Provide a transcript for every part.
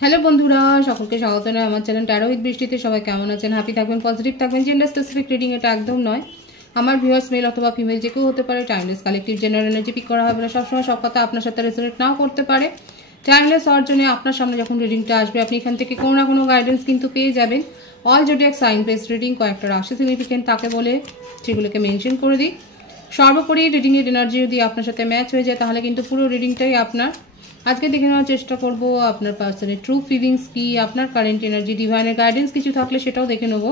Hello বন্ধুরা, সকলকে স্বাগত জানাই আমার চ্যানেল ট্যারো উইথ বৃষ্টিতে। সবাই কেমন আছেন? হ্যাপি থাকবেন, পজিটিভ থাকবেন। জেন্ডার স্পেসিফিক রিডিং এটা একদম নয়। আমার ভিউয়ার্স মেল অথবা ফিমেল যে কেউ হতে পারে। Timeless collective general energy pick করা হবে না। সবসময় সব কথা আপনার সাথে রেজোনেট নাও করতে পারে। টাইমলেস হওয়ার জন্য আপনার সামনে যখন রিডিংটা আসবে আপনি এখান থেকে কোনো না কোনো গাইডেন্স কিন্তু পেয়ে যাবেন। All zodiac sign based reading, কয়েকটা রাশি সিগনিফিকেন্ট তাকে বলে সেগুলোকে মেনশন করে দিই। সর্বোপরি রিডিংয়ের এনার্জি যদি আপনার সাথে ম্যাচ হয়ে যায় তাহলে কিন্তু পুরো রিডিংটাই আপনার। আজকে দেখে নেওয়ার চেষ্টা করব আপনার পার্সনের ট্রু ফিলিংস কি, আপনার কারেন্ট এনার্জি, ডিভাইনের গাইডেন্স কিছু থাকলে সেটাও দেখে নেব।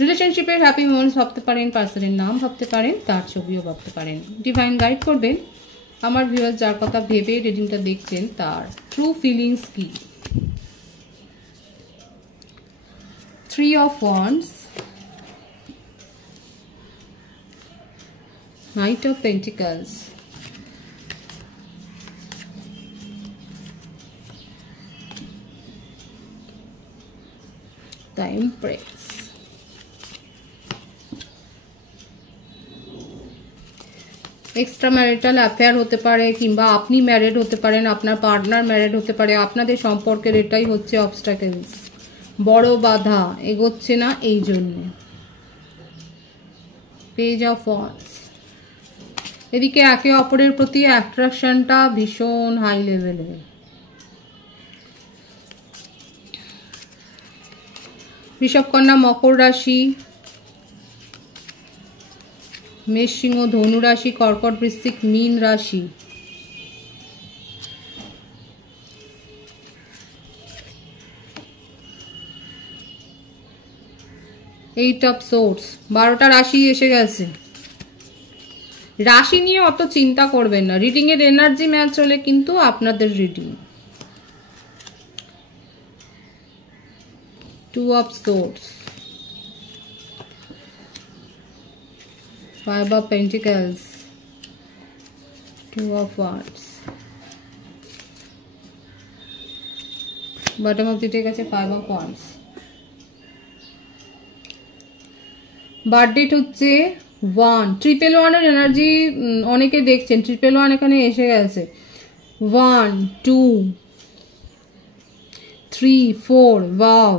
রিলেশনশিপের হ্যাপি মোমেন্টস ভাবতে পারেন, পার্সনের নাম ভাবতে পারেন, তার ছবিও ভাবতে পারেন। ডিভাইন গাইড করবেন আমার ভিউয়ার্স যার কথা ভেবে রিডিংটা দেখছেন তার ট্রু ফিলিংস কি। 3 of Wands, Knight of Pentacles, the Empress, extra marital affair হতে পারে কিংবা আপনি ম্যারিড হতে পারেন, আপনার পার্টনার ম্যারিড হতে পারে। আপনাদের সম্পর্কের এটাই হচ্ছে অবস্টাকেলস, বড় বাধা, এগোচ্ছে না এই জন্য। পেজ অফ ওয়ান্ডস, এদিকে একে অপরের প্রতি অ্যাট্রাকশনটা ভীষণ হাই লেভেলের। বৃষভ, কন্যা, মকর রাশি, মেষ, সিংহ, ধনু রাশি, কর্কট, বৃশ্চিক, মীন রাশি। এইট অফ সোর্স, 12টা রাশি এসে গেছে। রাশি নিয়ে অত চিন্তা করবেন না, রিডিং এর এনার্জি ম্যাচ হলে কিন্তু আপনাদের reading. 2 of swords, 5 of pentacles, 2 of wands, bottom of the deck আছে 5 of wands। বার্থডেট হচ্ছে 1, 111 এর এনার্জি অনেকে দেখছেন। 111 এখানে এসে গেছে। 1 2 3 4, ওয়াও।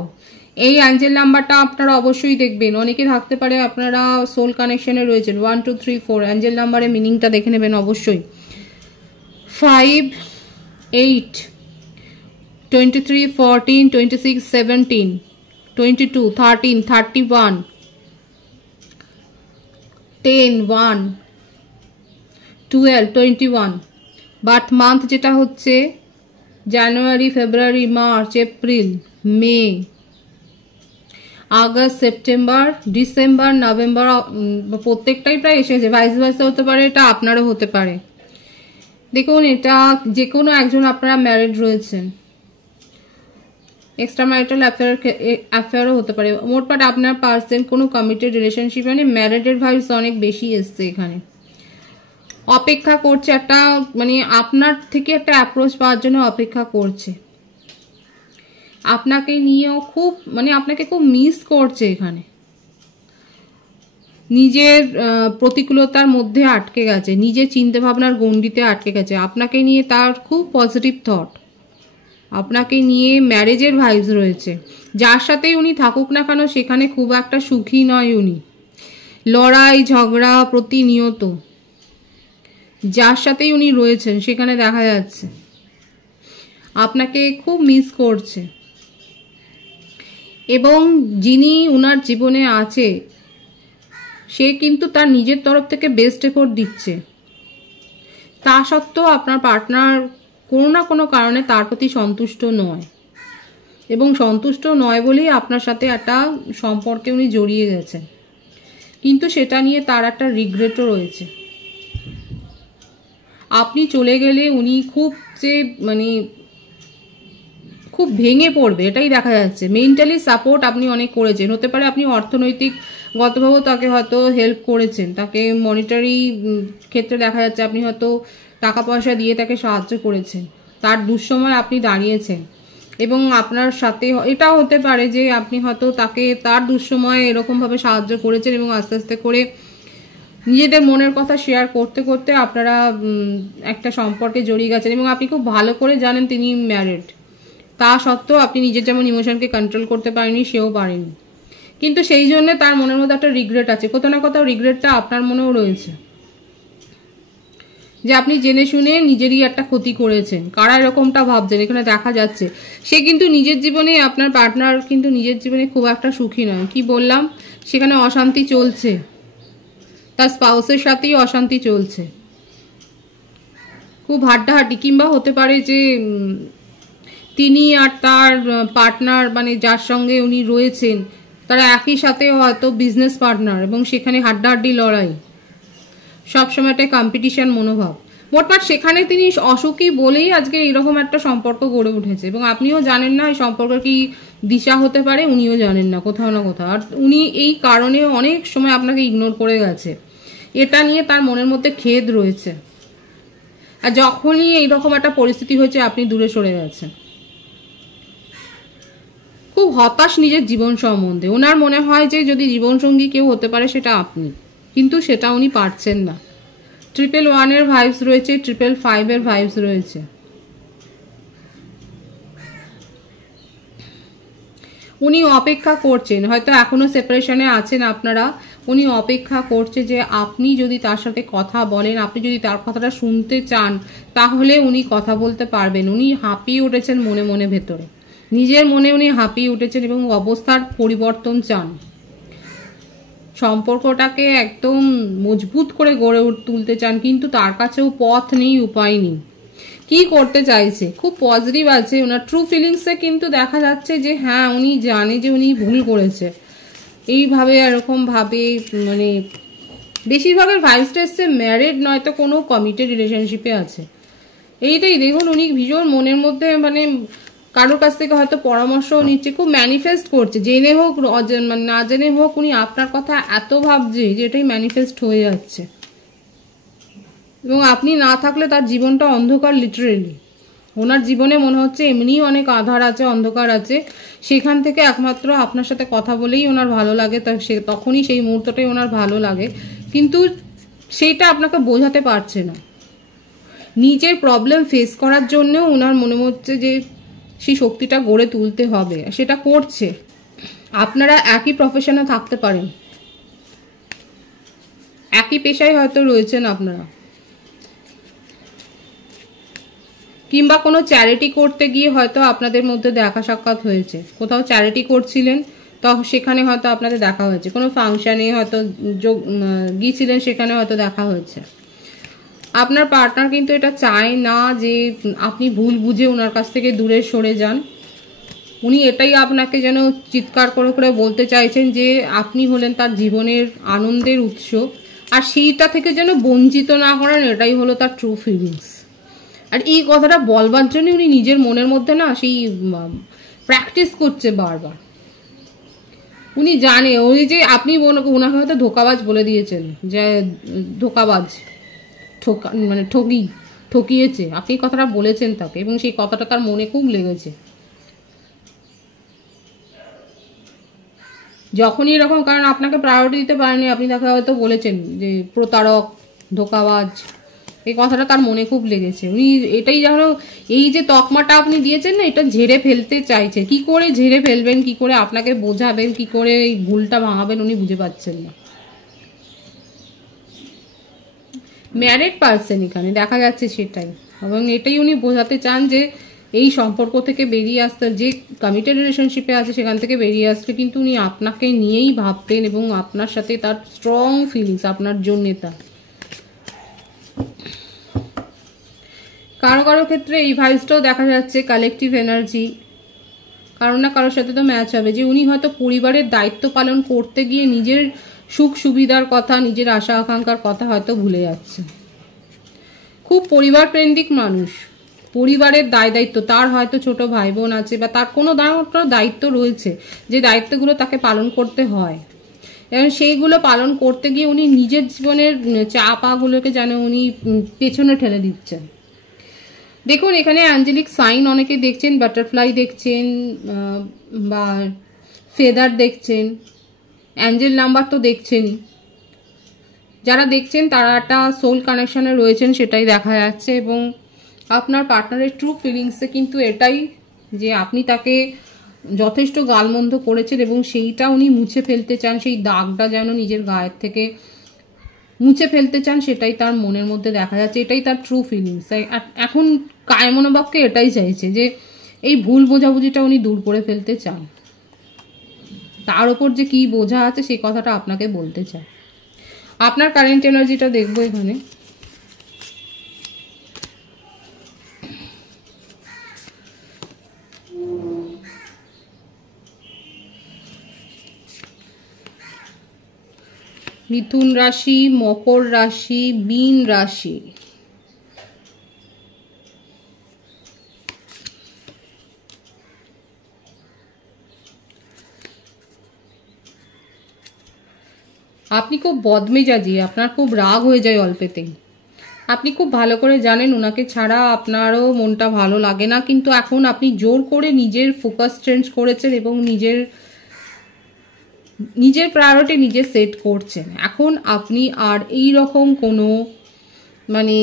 এই অ্যাঞ্জেল নাম্বারটা আপনারা অবশ্যই দেখবেন। অনেকে থাকতে পারে আপনারা সোল কানেকশনে রয়েছেন। 1 2 3 4 অ্যাঞ্জেল নাম্বারের মিনিংটা দেখে নেবেন অবশ্যই। 5 8 23 14 26 17 22 13 31 10 1 12 21। বার্থ মান্থ যেটা হচ্ছে জানুয়ারি, ফেব্রুয়ারি, মার্চ, এপ্রিল, মে, আগস্ট, সেপ্টেম্বর, ডিসেম্বর, নভেম্বর, প্রত্যেকটাই প্রায় এসেছে। ভাইস ভার্সা হতে পারে, এটা আপনারও হতে পারে। দেখুন, এটা যে কোনো একজন আপনারা ম্যারিড রয়েছেন, এক্সট্রা ম্যারিটাল অ্যাফেয়ারও হতে পারে। মোটমাট আপনার পার্সন কোনো কমিটেড রিলেশনশিপ, মানে ম্যারিডের ভাইস অনেক বেশি এসছে এখানে। অপেক্ষা করছে একটা, মানে আপনার থেকে একটা অ্যাপ্রোচ পাওয়ার জন্য অপেক্ষা করছে। আপনাকে নিয়েও খুব, মানে আপনাকে খুব মিস করছে এখানে। নিজের প্রতিকূলতার মধ্যে আটকে গেছে, নিজের চিন্তা ভাবনার গণ্ডিতে আটকে গেছে। আপনাকে নিয়ে তার খুব পজিটিভ থট, আপনাকে নিয়ে ম্যারেজের ভাইবস রয়েছে। যার সাথেই উনি থাকুক না কেন সেখানে খুব একটা সুখী নয় উনি। লড়াই ঝগড়া প্রতিনিয়ত যার সাথেই উনি রয়েছেন সেখানে দেখা যাচ্ছে আপনাকে খুব মিস করছে। এবং যিনি উনার জীবনে আছে সে কিন্তু তার নিজের তরফ থেকে বেস্ট এফোর্ট দিচ্ছে। তা সত্ত্বেও আপনার পার্টনার কোনো না কোনো কারণে তার প্রতি সন্তুষ্ট নয়, এবং সন্তুষ্ট নয় বলেই আপনার সাথে একটা সম্পর্কে উনি জড়িয়ে গেছেন। কিন্তু সেটা নিয়ে তার একটা রিগ্রেটও রয়েছে। আপনি চলে গেলে উনি খুব যে, মানে খুব ভেঙে পড়বে এটাই দেখা যাচ্ছে। মেন্টালি সাপোর্ট আপনি অনেক করেছেন, হতে পারে আপনি অর্থনৈতিক গতভাবেও তাকে হয়তো হেল্প করেছেন, তাকে মনিটারি ক্ষেত্রে দেখা যাচ্ছে আপনি হয়তো টাকা পয়সা দিয়ে তাকে সাহায্য করেছেন, তার দুঃসময় আপনি দাঁড়িয়েছেন। এবং আপনার সাথে এটাও হতে পারে যে আপনি হয়তো তাকে তার দুঃসময়ে এরকমভাবে সাহায্য করেছেন এবং আস্তে আস্তে করে নিজেদের মনের কথা শেয়ার করতে করতে আপনারা একটা সম্পর্কে জড়িয়ে গেছেন এবং আপনি খুব ভালো করে জানেন তিনি ম্যারিড। তা সত্ত্বেও আপনি নিজের যেমন ইমোশনকে কন্ট্রোল করতে পারেনি, সেও পারেনি। কিন্তু সেই জন্য তার মনের মধ্যে একটা রিগ্রেট আছে, কোথাও না কোথাও রিগ্রেটটা আপনার মনেও রয়েছে, যে আপনি জেনে শুনে নিজেরই একটা ক্ষতি করেছেন। কারা এরকমটা ভাবছেন এখানে দেখা যাচ্ছে। সে কিন্তু নিজের জীবনে, আপনার পার্টনার কিন্তু নিজের জীবনে খুব একটা সুখী নয়। কি বললাম, সেখানে অশান্তি চলছে, তার স্পাউসের সাথেই অশান্তি চলছে, খুব হাড্ডাহাড্ডি। কিংবা হতে পারে যে তিনি আর তার পার্টনার, মানে যার সঙ্গে উনি রয়েছেন, তারা একই সাথে হয়তো বিজনেস পার্টনার, এবং সেখানে হাড্ডাহাড্ডি লড়াই, সবসময় একটা কম্পিটিশন মনোভাব। মোটমাট সেখানে তিনি অসুখী বলেই আজকে এরকম একটা সম্পর্ক গড়ে উঠেছে, এবং আপনিও জানেন না এই সম্পর্কের কি দিশা হতে পারে, উনিও জানেন না কোথাও না কোথাও। আর উনি এই কারণে অনেক সময় আপনাকে ইগনোর করে গেছে, এটা নিয়ে তার মনের মধ্যে খেদ রয়েছে। আর যখনই এইরকম একটা পরিস্থিতি হয়েছে আপনি দূরে সরে গেছেন, খুব হতাশ নিজের জীবন সম্বন্ধে। ওনার মনে হয় যে যদি জীবনসঙ্গী কেউ হতে পারে সেটা আপনি, কিন্তু সেটা উনি পারছেন না। 111 ভাইবস রয়েছে, 555 ভাইবস রয়েছে। উনি অপেক্ষা করছেন, হয়তো এখনো সেপারেশনে আছেন আপনারা, উনি অপেক্ষা করছে যে আপনি যদি তার সাথে কথা বলেন, আপনি যদি তার কথাটা শুনতে চান, তাহলে উনি কথা বলতে পারবেন। উনি হাঁপিয়ে উঠেছেন মনে মনে, ভেতরে নিজের মনে উনি হাঁপিয়ে উঠেছেন এবং অবস্থার পরিবর্তন চান। সম্পর্কটাকে একদম মজবুত করে গড়ে তুলতে চান, কিন্তু তার কাছেও পথ নেই, উপায় নেই। কি করতে চাইছে, খুব পজিটিভ আছে ওনার ট্রু ফিলিংসে, কিন্তু দেখা যাচ্ছে যে হ্যাঁ উনি জানে যে উনি ভুল করেছে। এইভাবে এরকম ভাবে, মানে বেশিরভাগের ভাইবসটা এসছে ম্যারিড নয়তো কোনো কমিটেড রিলেশনশিপে আছে। এইটাই দেখুন, উনি ভীষণ মনের মধ্যে, মানে কারোর কাছ থেকে হয়তো পরামর্শ নিচ্ছে, খুব ম্যানিফেস্ট করছে, জেনে হোক না জেনে হোক। উনি আপনার কথা এত ভাবছে যে এটাই ম্যানিফেস্ট হয়ে যাচ্ছে, এবং আপনি না থাকলে তার জীবনটা অন্ধকার। লিটারেলি ওনার জীবনে মনে হচ্ছে এমনিই অনেক আধার আছে, অন্ধকার আছে, সেখান থেকে একমাত্র আপনার সাথে কথা বলেই ওনার ভালো লাগে, তখনই সেই মুহূর্তটাই ওনার ভালো লাগে, কিন্তু সেইটা আপনাকে বোঝাতে পারছে না। নিজের প্রবলেম ফেস করার জন্যও ওনার মনে হচ্ছে যে সেই শক্তিটা গড়ে তুলতে হবে, সেটা করছে। আপনারা একই প্রফেশনে থাকতে পারেন, একই পেশায় হয়তো রয়েছেন আপনারা, কিংবা কোনো চ্যারিটি করতে গিয়ে হয়তো আপনাদের মধ্যে দেখা সাক্ষাৎ হয়েছে। কোথাও চ্যারিটি করছিলেন, তো সেখানে হয়তো আপনাদের দেখা হয়েছে, কোনো ফাংশানে হয়তো গিয়েছিলেন, সেখানে হয়তো দেখা হয়েছে। আপনার পার্টনার কিন্তু এটা চায় না যে আপনি ভুল বুঝে ওনার কাছ থেকে দূরে সরে যান। উনি এটাই আপনাকে যেন চিৎকার করে করে বলতে চাইছেন যে আপনি হলেন তার জীবনের আনন্দের উৎস, আর সেইটা থেকে যেন বঞ্চিত না করেন, এটাই হলো তার ট্রু ফিলিংস। আর এই কথাটা বলবার জন্য উনি নিজের মনের মধ্যে না সেই প্র্যাকটিস করছে বারবার। উনি জানে ওই যে আপনি ওনাকে হয়তো ধোকাবাজ বলে দিয়েছেন, যে ধোকাবাজ, মানে ঠকিয়েছে, আপনি কথাটা বলেছেন তাকে, এবং সেই কথাটা তার মনে খুব লেগেছে। যখনই এরকম, কারণ আপনাকে প্রায়োরিটি দিতে পারেনি, আপনি তাকে হয়তো বলেছেন যে প্রতারক, ধোকাবাজ, এই কথাটা তার মনে খুব লেগেছে। উনি এটাই যেন, এই যে তকমাটা আপনি দিয়েছেন না, এটা ঝেড়ে ফেলতে চাইছে। কি করে ঝেড়ে ফেলবেন, কি করে আপনাকে বোঝাবেন, কি করে এই ভুলটা ভাঙাবেন, উনি বুঝে পাচ্ছেন না। ম্যারিড পার্সন এখানে দেখা যাচ্ছে সেটাই, এবং এটাই উনি বোঝাতে চান যে এই সম্পর্ক থেকে বেরিয়ে আসতে, যে কমিটেড রিলেশনশিপে আছে সেখান থেকে বেরিয়ে আসতে, কিন্তু উনি আপনাকে নিয়েই ভাবতেন, এবং আপনার সাথে তার স্ট্রং ফিলিংস, আপনার জন্যে তার। কারো কারো ক্ষেত্রে এই ভাইবসটাও দেখা যাচ্ছে কালেকটিভ এনার্জি, কারো না কারোর সাথে তো ম্যাচ হবে, যে উনি হয়তো পরিবারের দায়িত্ব পালন করতে গিয়ে নিজের সুখ সুবিধার কথা, নিজের আশা আকাঙ্ক্ষার কথা হয়তো ভুলে যাচ্ছে। খুব পরিবার কেন্দ্রিক মানুষ, পরিবারের দায়িত্ব, তার হয়তো ছোট ভাই বোন আছে, বা তার কোনো দায়িত্ব রয়েছে, যে দায়িত্বগুলো তাকে পালন করতে হয়, এবং সেইগুলো পালন করতে গিয়ে উনি নিজের জীবনের চাপাগুলোকে যেন উনি পেছনে ঠেলে দিচ্ছেন। দেখুন এখানে অ্যাঞ্জেলিক সাইন অনেকে দেখছেন, বাটারফ্লাই দেখছেন, বা ফেদার দেখছেন, অ্যাঞ্জেল নাম্বার তো দেখছেনই। যারা দেখছেন তারা একটা সোল কানেকশনে রয়েছেন, সেটাই দেখা যাচ্ছে, এবং আপনার পার্টনারের ট্রু ফিলিংসে কিন্তু এটাই যে আপনি তাকে যথেষ্ট গালমন্দ করেছেন এবং সেইটা উনি মুছে ফেলতে চান, সেই দাগটা যেন নিজের গায়ের থেকে মুছে ফেলতে চান, সেটাই তার মনের মধ্যে দেখা যাচ্ছে, এটাই তার ট্রু ফিলিংস। এখন কায়মনোবাক্যে এটাই চাইছে যে এই ভুল বোঝাবুঝিটা উনি দূর করে ফেলতে চান। তার ওপর যে কি বোঝা আছে সেই কথাটা আপনাকে বলতে চায়। আপনার কারেন্ট এনার্জিটা দেখবো এখানে। মিথুন রাশি, মকর রাশি, মীন রাশি। আপনি খুব বদমেজাজি, আপনার খুব রাগ হয়ে যায় অল্পেতেই। আপনি খুব ভালো করে জানেন ওনাকে ছাড়া আপনারও মনটা ভালো লাগে না, কিন্তু এখন আপনি জোর করে নিজের ফোকাস চেঞ্জ করেছেন এবং নিজের প্রায়োরিটি নিজে সেট করছেন। এখন আপনি আর এই রকম কোনো মানে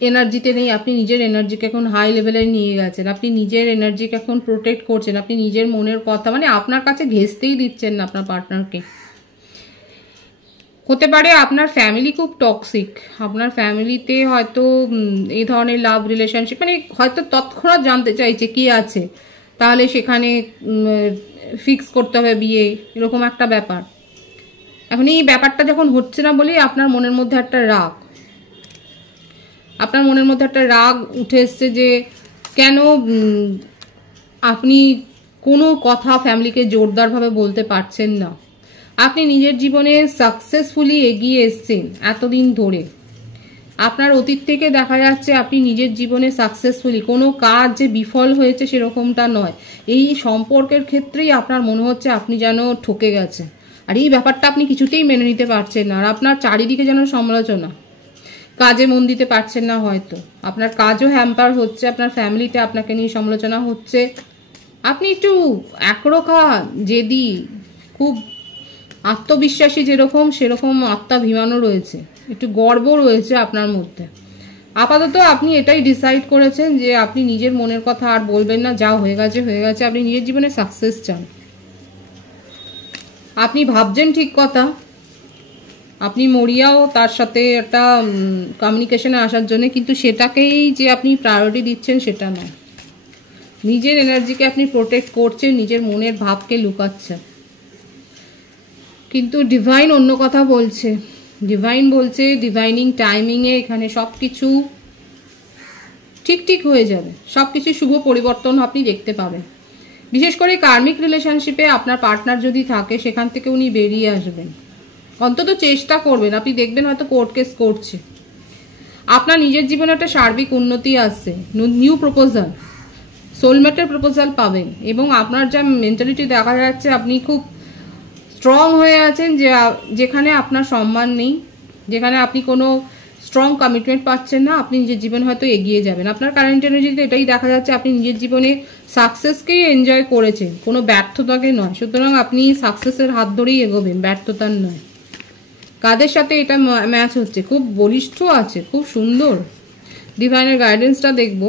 এনার্জিতে নেই। আপনি নিজের এনার্জিকে এখন হাই লেভেলে নিয়ে গেছেন, আপনি নিজের এনার্জিকে এখন প্রোটেক্ট করছেন, আপনি নিজের মনের কথা মানে আপনার কাছে ঘেঁষতেই দিচ্ছেন না আপনার পার্টনারকে। হতে পারে আপনার ফ্যামিলি খুব টক্সিক, আপনার ফ্যামিলিতে হয়তো এই ধরনের লাভ রিলেশনশিপ মানে হয়তো তৎক্ষণাৎ জানতে চাইছে কি আছে, তাহলে সেখানে ফিক্স করতে হবে বিয়ে, এরকম একটা ব্যাপার। এখন এই ব্যাপারটা যখন হচ্ছে না বলেই আপনার মনের মধ্যে একটা রাগ, আপনার মনের মধ্যে একটা রাগ উঠে এসছে যে কেন আপনি কোনো কথা ফ্যামিলিকে জোরদারভাবে বলতে পারছেন না। আপনি নিজের জীবনে সাকসেসফুলি এগিয়ে এসছেন এতদিন ধরে, আপনার অতীত থেকে দেখা যাচ্ছে আপনি নিজের জীবনে সাকসেসফুলি, কোনো কাজ যে বিফল হয়েছে সেরকমটা নয়। এই সম্পর্কের ক্ষেত্রেই আপনার মনে হচ্ছে আপনি যেন ঠকে গেছেন, আর এই ব্যাপারটা আপনি কিছুতেই মেনে নিতে পারছেন না। আর আপনার চারিদিকে যেন সমালোচনা, কাজে মন দিতে পারছেন না, হয়তো আপনার কাজও হ্যাম্পার হচ্ছে, আপনার ফ্যামিলিতে আপনাকে নিয়ে সমালোচনা হচ্ছে। আপনি একটু একরোখা জেদি, খুব আত্মবিশ্বাসী যেরকম সেরকম আত্মাভিমানও রয়েছে, একটু গর্ব রয়েছে আপনার মধ্যে। আপাতত আপনি এটাই ডিসাইড করেছেন যে আপনি নিজের মনের কথা আর বলবেন না, যা হয়ে গেছে হয়ে গেছে। আপনি নিজের জীবনে সাকসেস চান, আপনি ভাবছেন ঠিক কথা, আপনি মরিয়াও তার সাথে একটা কমিউনিকেশনে আসার জন্য, কিন্তু সেটাকেই যে আপনি প্রায়োরিটি দিচ্ছেন সেটা নয়। নিজের এনার্জিকে আপনি প্রোটেক্ট করছেন, নিজের মনের ভাবকে লুকাচ্ছেন। কিন্তু ডিভাইন অন্য কথা বলছে। ডিভাইন বলছে ডিভাইনিং টাইমিংয়ে এখানে সব কিছু ঠিক হয়ে যাবে, সব কিছু শুভ পরিবর্তন আপনি দেখতে পাবেন। বিশেষ করে কার্মিক রিলেশনশিপে আপনার পার্টনার যদি থাকে সেখান থেকে উনি বেরিয়ে আসবেন, অন্তত চেষ্টা করবেন। আপনি দেখবেন হয়তো কোর্ট কেস করছে, আপনার নিজের জীবনে একটা সার্বিক উন্নতি আসছে, নিউ প্রপোজাল, সোলমেটের প্রপোজাল পাবেন। এবং আপনার যা মেন্টালিটি দেখা যাচ্ছে, আপনি খুব স্ট্রং হয়ে আছেন, যে যেখানে আপনার সম্মান নেই, যেখানে আপনি কোনো স্ট্রং কমিটমেন্ট পাচ্ছেন না, আপনি নিজের জীবনে হয়তো এগিয়ে যাবেন। আপনার কারেন্ট এনার্জিতে এটাই দেখা যাচ্ছে, আপনি নিজের জীবনে সাকসেসকেই এনজয় করেছেন, কোনো ব্যর্থতাকে নয়। সুতরাং আপনি সাকসেসের হাত ধরেই এগোবেন, ব্যর্থতার নয়। কাদের সাথে এটা ম্যাচ হচ্ছে, খুব বলিষ্ঠ আছে, খুব সুন্দর। ডিভাইনের গাইডেন্সটা দেখব।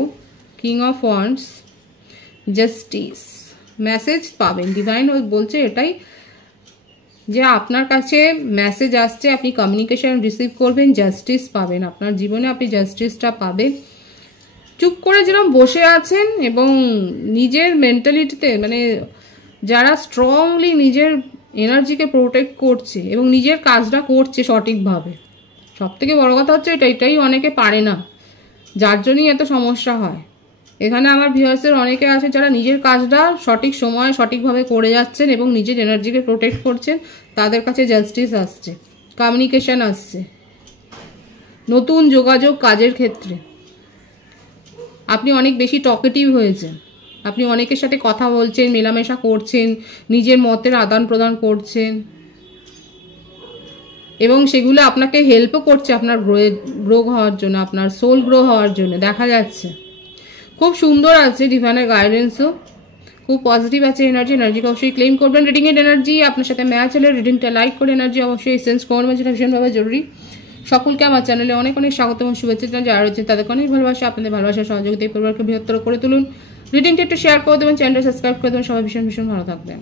King of wands, justice, message পাবেন। ডিভাইন বলছে এটাই যে আপনার কাছে মেসেজ আসছে, আপনি কমিউনিকেশন রিসিভ করবেন, জাস্টিস পাবেন। আপনার জীবনে আপনি জাস্টিসটা পাবেন। চুপ করে যেরকম বসে আছেন এবং নিজের মেন্টালিটিতে মানে যারা স্ট্রংলি নিজের এনার্জিকে প্রোটেক্ট করছে এবং নিজের কাজটা করছে সঠিকভাবে, সব থেকে বড় কথা হচ্ছে এটাই অনেকে পারে না, যার জন্যই এত সমস্যা হয়। এখানে আমার ভিউয়ার্সের অনেকে আছে যারা নিজের কাজটা সঠিক সময়ে সঠিকভাবে করে যাচ্ছেন এবং নিজের এনার্জিকে প্রোটেক্ট করছেন, তাদের কাছে জাস্টিস আসছে, কমিউনিকেশন আসছে, নতুন যোগাযোগ কাজের ক্ষেত্রে। আপনি অনেক বেশি টকেটিভ হয়েছেন, আপনি অনেকের সাথে কথা বলছেন, মেলামেশা করছেন, নিজের মতের আদান প্রদান করছেন এবং সেগুলো আপনাকে হেল্পও করছে আপনার গ্রো হওয়ার জন্য, আপনার সোল গ্রো হওয়ার জন্য দেখা যাচ্ছে। খুব সুন্দর আছে ডিভাইনের গাইডেন্সও, খুব পজিটিভ আছে এনার্জিকে অবশ্যই ক্লেম করবেন। রিডিংয়ের এনার্জি আপনার সাথে ম্যাচ হলে রিডিংটা লাইক করে এনার্জি অবশ্যই সেন্স করবেন, যেটা ভীষণভাবে জরুরি। সকলকে আমার চ্যানেলে অনেক অনেক স্বাগত এবং শুভেচ্ছা। যারা রয়েছে তাদেরকে অনেক ভালোবাসা, আপনাদের ভালোবাসার সহযোগিতা এই পরিবারকে বৃহত্তর করে তুলুন। রিডিংটা একটু শেয়ার করে দেবেন, চ্যানেলটা সাবস্ক্রাইব করে দেবেন। সবাই ভীষণ ভীষণ ভালো থাকবেন।